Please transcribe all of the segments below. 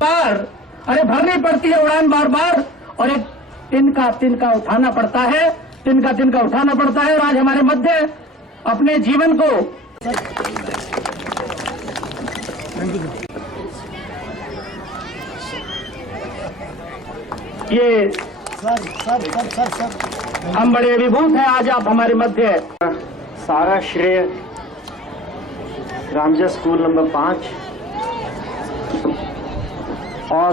बार अरे भरनी पड़ती है उड़ान बार बार, और एक तिनका उठाना पड़ता है, तिनका उठाना पड़ता है। और आज हमारे मध्य अपने जीवन को ये सर हम बड़े अभिभूत हैं आज आप हमारे मध्य। सारा श्रेय रामजस स्कूल नंबर 5 और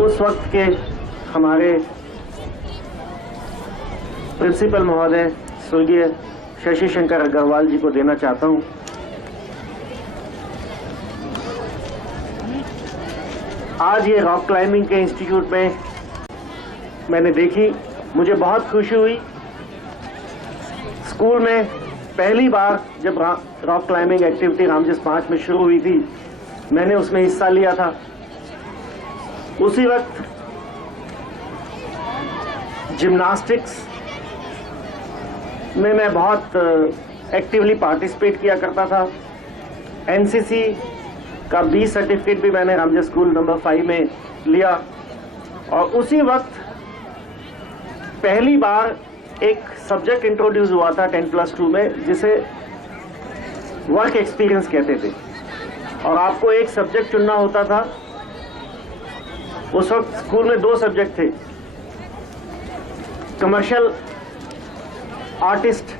उस वक्त के हमारे प्रिंसिपल महोदय स्वर्गीय शशि शंकर अग्रवाल जी को देना चाहता हूं। आज ये रॉक क्लाइंबिंग के इंस्टीट्यूट में मैंने देखी, मुझे बहुत खुशी हुई। स्कूल में पहली बार जब रॉक क्लाइंबिंग एक्टिविटी रामजस 5 में शुरू हुई थी, मैंने उसमें हिस्सा लिया था। उसी वक्त जिम्नास्टिक्स में मैं बहुत एक्टिवली पार्टिसिपेट किया करता था। एनसीसी का 20 सर्टिफिकेट भी मैंने रामजस स्कूल नंबर 5 में लिया। और उसी वक्त पहली बार एक सब्जेक्ट इंट्रोड्यूस हुआ था 10+2 में, जिसे वर्क एक्सपीरियंस कहते थे, और आपको एक सब्जेक्ट चुनना होता था। उस वक्त स्कूल में 2 सब्जेक्ट थे, कमर्शियल आर्टिस्ट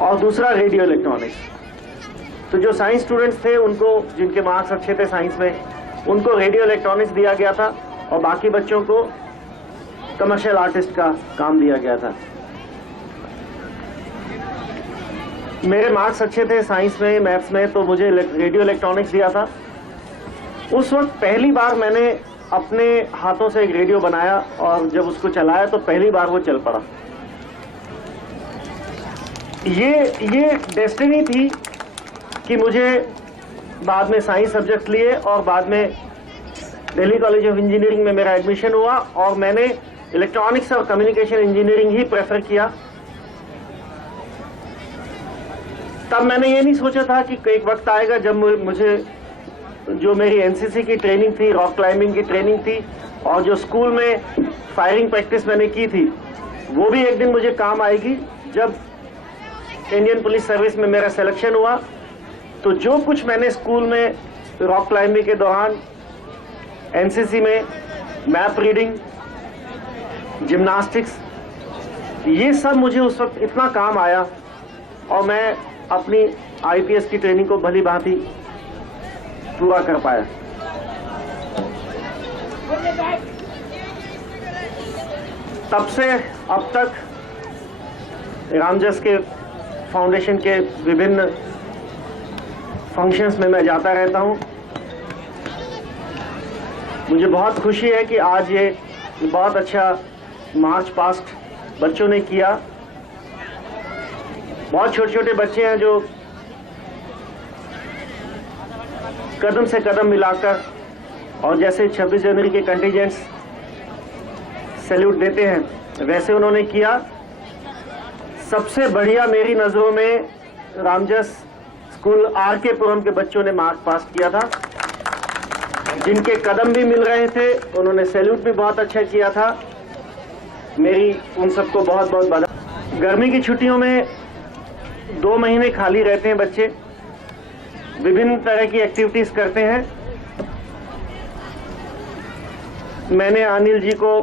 और दूसरा रेडियो इलेक्ट्रॉनिक्स। तो जो साइंस स्टूडेंट्स थे, उनको, जिनके मार्क्स अच्छे थे साइंस में, उनको रेडियो इलेक्ट्रॉनिक्स दिया गया था और बाकी बच्चों को कमर्शियल आर्टिस्ट का काम दिया गया था। मेरे मार्क्स अच्छे थे साइंस में, मैथ्स में, तो मुझे रेडियो इलेक्ट्रॉनिक्स दिया था। उस वक्त पहली बार मैंने अपने हाथों से एक रेडियो बनाया और जब उसको चलाया तो पहली बार वो चल पड़ा। ये डेस्टिनी थी कि मुझे बाद में साइंस सब्जेक्ट लिए और बाद में दिल्ली कॉलेज ऑफ इंजीनियरिंग में मेरा एडमिशन हुआ और मैंने इलेक्ट्रॉनिक्स और कम्युनिकेशन इंजीनियरिंग ही प्रेफर किया। तब मैंने ये नहीं सोचा था कि एक वक्त आएगा जब मुझे जो मेरी एनसीसी की ट्रेनिंग थी, रॉक क्लाइंबिंग की ट्रेनिंग थी और जो स्कूल में फायरिंग प्रैक्टिस मैंने की थी, वो भी एक दिन मुझे काम आएगी। जब इंडियन पुलिस सर्विस में मेरा सिलेक्शन हुआ तो जो कुछ मैंने स्कूल में रॉक क्लाइंबिंग के दौरान, एनसीसी में मैप रीडिंग, जिम्नास्टिक्स, ये सब मुझे उस वक्त इतना काम आया और मैं अपनी आईपीएस की ट्रेनिंग को भली भांति पूरा कर पाया। तब से अब तक रामजस के फाउंडेशन के विभिन्न फंक्शंस में मैं जाता रहता हूं। मुझे बहुत खुशी है कि आज ये बहुत अच्छा मार्च पास्ट बच्चों ने किया। बहुत छोटे छोटे बच्चे हैं जो कदम से कदम मिलाकर, और जैसे 26 जनवरी के कंटिजेंट्स सैल्यूट देते हैं वैसे उन्होंने किया। सबसे बढ़िया मेरी नज़रों में रामजस स्कूल आरके पुरम के बच्चों ने मार्च पास किया था, जिनके कदम भी मिल रहे थे। उन्होंने सैल्यूट भी बहुत अच्छा किया था। मेरी उन सबको बहुत बहुत बधाई। गर्मी की छुट्टियों में 2 महीने खाली रहते हैं बच्चे, विभिन्न तरह की एक्टिविटीज करते हैं। मैंने अनिल जी को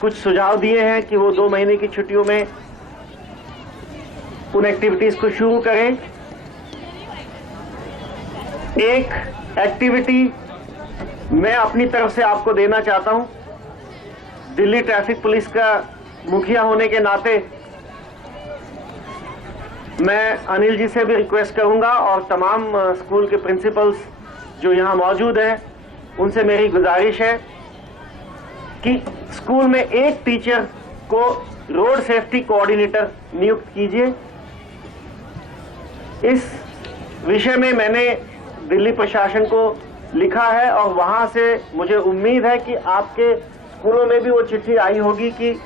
कुछ सुझाव दिए हैं कि वो 2 महीने की छुट्टियों में उन एक्टिविटीज को शुरू करें। एक एक्टिविटी मैं अपनी तरफ से आपको देना चाहता हूं। दिल्ली ट्रैफिक पुलिस का मुखिया होने के नाते मैं अनिल जी से भी रिक्वेस्ट करूंगा और तमाम स्कूल के प्रिंसिपल्स जो यहाँ मौजूद हैं उनसे मेरी गुजारिश है कि स्कूल में एक टीचर को रोड सेफ्टी कोऑर्डिनेटर नियुक्त कीजिए। इस विषय में मैंने दिल्ली प्रशासन को लिखा है और वहां से मुझे उम्मीद है कि आपके स्कूलों में भी वो चिट्ठी आई होगी कि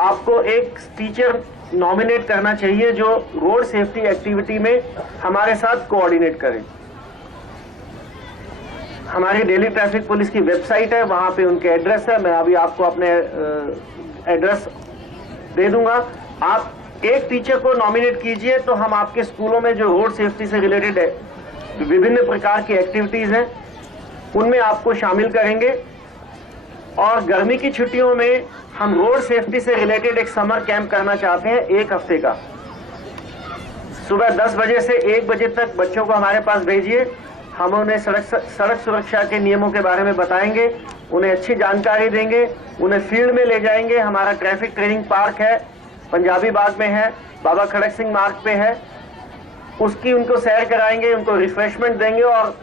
आपको एक टीचर नॉमिनेट करना चाहिए जो रोड सेफ्टी एक्टिविटी में हमारे साथ कोऑर्डिनेट करे। हमारी दिल्ली ट्रैफिक पुलिस की वेबसाइट है, वहां पे उनके एड्रेस है। मैं अभी आपको अपने एड्रेस दे दूंगा। आप एक टीचर को नॉमिनेट कीजिए तो हम आपके स्कूलों में जो रोड सेफ्टी से रिलेटेड है विभिन्न प्रकार की एक्टिविटीज हैं उनमें आपको शामिल करेंगे। और गर्मी की छुट्टियों में हम रोड सेफ्टी से रिलेटेड एक समर कैंप करना चाहते हैं 1 हफ्ते का। सुबह 10 बजे से 1 बजे तक बच्चों को हमारे पास भेजिए। हम उन्हें सड़क सुरक्षा के नियमों के बारे में बताएंगे, उन्हें अच्छी जानकारी देंगे, उन्हें फील्ड में ले जाएंगे। हमारा ट्रैफिक ट्रेनिंग पार्क है, पंजाबी बाग में है, बाबा खड़क सिंह मार्ग पे है, उसकी उनको सैर कराएंगे, उनको रिफ्रेशमेंट देंगे और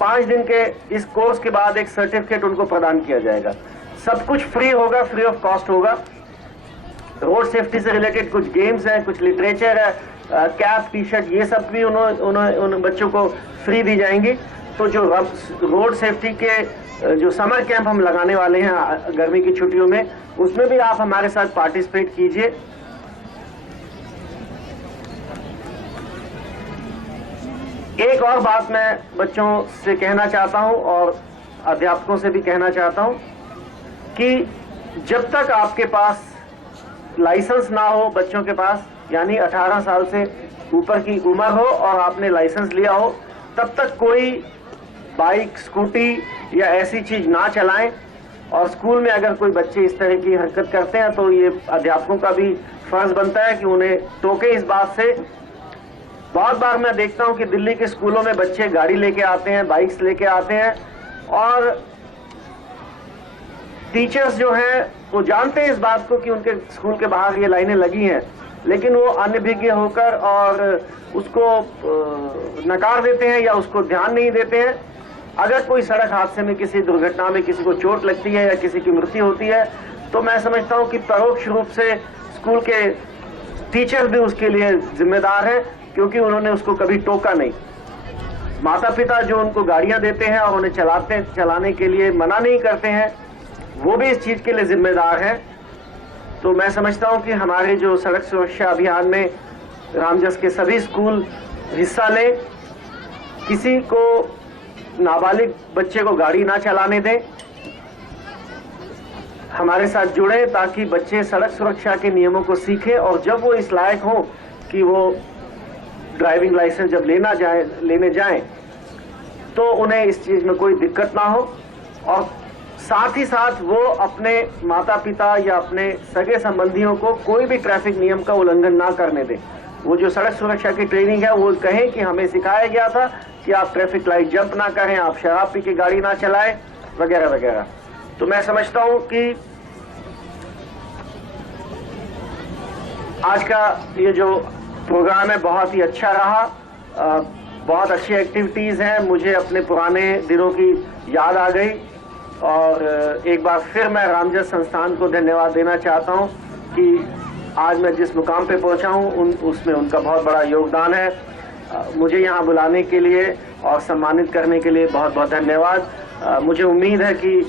5 दिन के इस कोर्स के बाद एक सर्टिफिकेट उनको प्रदान किया जाएगा। सब कुछ फ्री होगा, फ्री ऑफ कॉस्ट होगा। रोड सेफ्टी से रिलेटेड कुछ गेम्स हैं, कुछ लिटरेचर है, कैप, टी शर्ट, ये सब भी उन बच्चों को फ्री दी जाएंगी। तो जो रोड सेफ्टी के जो समर कैंप हम लगाने वाले हैं गर्मी की छुट्टियों में, उसमें भी आप हमारे साथ पार्टिसिपेट कीजिए। एक और बात मैं बच्चों से कहना चाहता हूं और अध्यापकों से भी कहना चाहता हूं कि जब तक आपके पास लाइसेंस ना हो बच्चों के पास, यानी 18 साल से ऊपर की उम्र हो और आपने लाइसेंस लिया हो, तब तक कोई बाइक, स्कूटी या ऐसी चीज ना चलाएं। और स्कूल में अगर कोई बच्चे इस तरह की हरकत करते हैं तो ये अध्यापकों का भी फर्ज बनता है कि उन्हें टोके इस बात से। बहुत बार मैं देखता हूं कि दिल्ली के स्कूलों में बच्चे गाड़ी लेके आते हैं, बाइक्स लेके आते हैं और टीचर्स जो हैं वो जानते हैं इस बात को कि उनके स्कूल के बाहर ये लाइनें लगी हैं, लेकिन वो अनभिज्ञ होकर और उसको नकार देते हैं या उसको ध्यान नहीं देते हैं। अगर कोई सड़क हादसे में, किसी दुर्घटना में किसी को चोट लगती है या किसी की मृत्यु होती है तो मैं समझता हूं कि परोक्ष रूप से स्कूल के टीचर्स भी उसके लिए जिम्मेदार हैं, क्योंकि उन्होंने उसको कभी टोका नहीं। माता पिता जो उनको गाड़ियां देते हैं और उन्हें चलाने के लिए मना नहीं करते हैं, वो भी इस चीज के लिए जिम्मेदार हैं। तो मैं समझता हूं कि हमारे जो सड़क सुरक्षा अभियान में रामजस के सभी स्कूल हिस्सा लें, किसी को नाबालिग बच्चे को गाड़ी ना चलाने दें, हमारे साथ जुड़े ताकि बच्चे सड़क सुरक्षा के नियमों को सीखें और जब वो इस लायक हो कि वो ड्राइविंग लाइसेंस जब लेने जाएं तो उन्हें इस चीज में कोई दिक्कत ना हो। और साथ ही साथ वो अपने माता पिता या अपने सगे संबंधियों को कोई भी ट्रैफिक नियम का उल्लंघन ना करने दें। वो जो सड़क सुरक्षा की ट्रेनिंग है वो कहें कि हमें सिखाया गया था कि आप ट्रैफिक लाइट जंप ना करें, आप शराब पी के गाड़ी ना चलाएं, वगैरह वगैरह। तो मैं समझता हूं कि आज का ये जो प्रोग्राम है बहुत ही अच्छा रहा, बहुत अच्छी एक्टिविटीज हैं। मुझे अपने पुराने दिनों की याद आ गई और एक बार फिर मैं रामजस संस्थान को धन्यवाद देना चाहता हूं कि आज मैं जिस मुकाम पे पहुंचा हूं उसमें उनका बहुत बड़ा योगदान है। मुझे यहाँ बुलाने के लिए और सम्मानित करने के लिए बहुत बहुत धन्यवाद। मुझे उम्मीद है कि